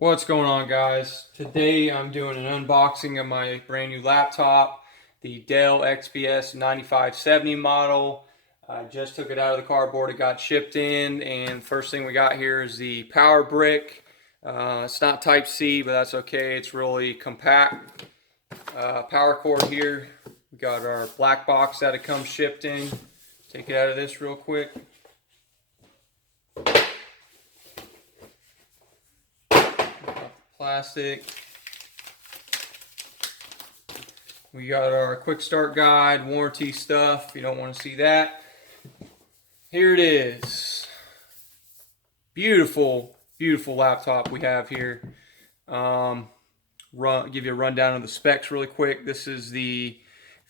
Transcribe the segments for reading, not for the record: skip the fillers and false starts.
What's going on, guys? Today I'm doing an unboxing of my brand new laptop, the Dell XPS 9570 model. I just took it out of the cardboard. It got shipped in, and first thing we got here is the power brick. It's not Type C, but that's okay. It's really compact. Power cord here. We got our black box that it comes shipped in. Take it out of this real quick. Plastic. We got our quick start guide, warranty stuff. You don't want to see that. Here it is. Beautiful, beautiful laptop we have here. Give you a rundown of the specs really quick. This is the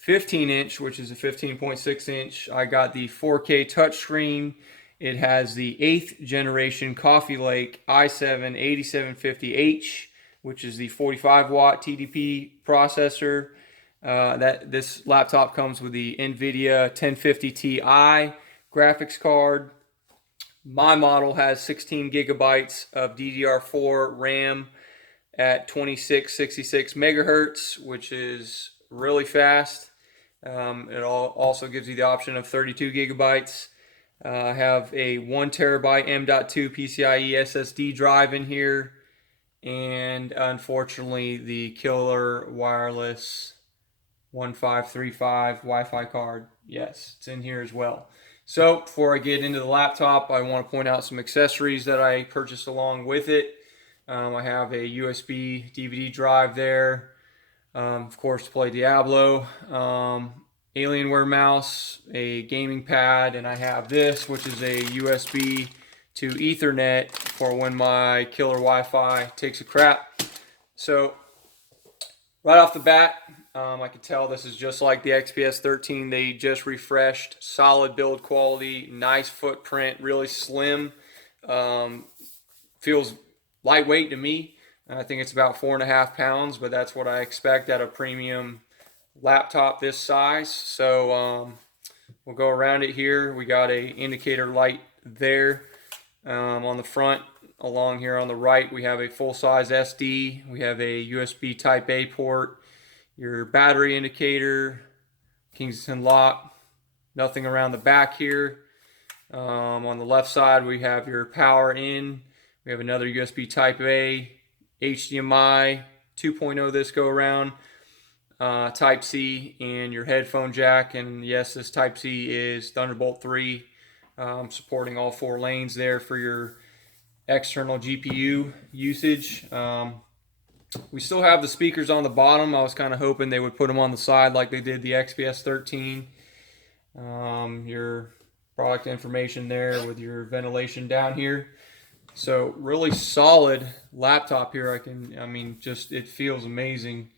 15-inch, which is a 15.6-inch. I got the 4K touchscreen. It has the 8th generation Coffee Lake i7 8750H, which is the 45-watt TDP processor. This laptop comes with the NVIDIA 1050 Ti graphics card. My model has 16 gigabytes of DDR4 RAM at 2666 megahertz, which is really fast. It also gives you the option of 32 gigabytes. I have a 1 terabyte M.2 PCIe SSD drive in here, and unfortunately the killer wireless 1535 Wi-Fi card. Yes, it's in here as well. So before I get into the laptop, I want to point out some accessories that I purchased along with it. I have a USB DVD drive there, of course, to play Diablo. Alienware mouse, a gaming pad, and I have this, which is a USB to Ethernet for when my killer Wi-Fi takes a crap. So right off the bat, I can tell this is just like the XPS 13. They just refreshed. Solid build quality, nice footprint, really slim. Feels lightweight to me. I think it's about 4.5 pounds, but that's what I expect at a premium laptop this size. So we'll go around it here. We got a indicator light there on the front. Along here on the right, we have a full-size SD. We have a USB Type A port, your battery indicator, Kingston lock. Nothing around the back here. On the left side, we have your power in. We have another USB Type A, HDMI 2.0 this go around. Type C, and your headphone jack. And yes, this Type C is Thunderbolt 3, supporting all 4 lanes there for your external GPU usage. We still have the speakers on the bottom. I was kind of hoping they would put them on the side like they did the XPS 13. Your product information there with your ventilation down here. So really solid laptop here. It feels amazing.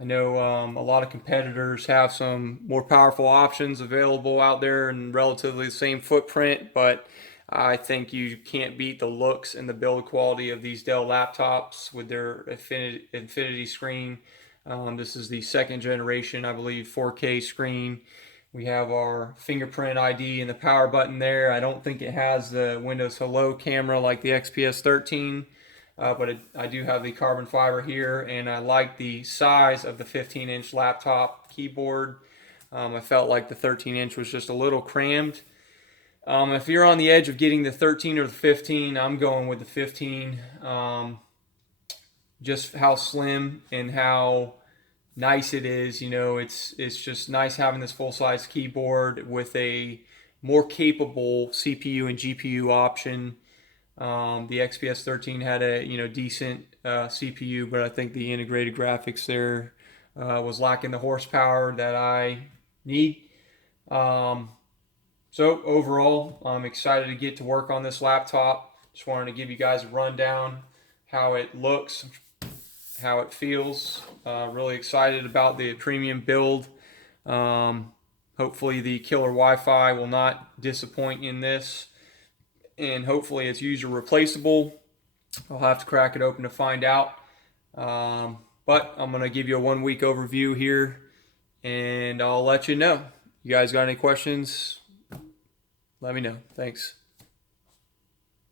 I know a lot of competitors have some more powerful options available out there and relatively the same footprint, but I think you can't beat the looks and the build quality of these Dell laptops with their Infinity screen. This is the 2nd generation, I believe, 4K screen. We have our fingerprint ID and the power button there. I don't think it has the Windows Hello camera like the XPS 13. But I do have the carbon fiber here, and I like the size of the 15-inch laptop keyboard. I felt like the 13-inch was just a little crammed. If you're on the edge of getting the 13 or the 15, I'm going with the 15. Just how slim and how nice it is. You know, it's just nice having this full-size keyboard with a more capable CPU and GPU option. The XPS 13 had a decent CPU, but I think the integrated graphics there was lacking the horsepower that I need. So overall, I'm excited to get to work on this laptop. Just wanted to give you guys a rundown, how it looks, how it feels. Really excited about the premium build. Hopefully the killer Wi-Fi will not disappoint in this. And hopefully it's user replaceable. I'll have to crack it open to find out. But I'm going to give you a 1-week overview here, and I'll let you know. You guys got any questions? Let me know. Thanks.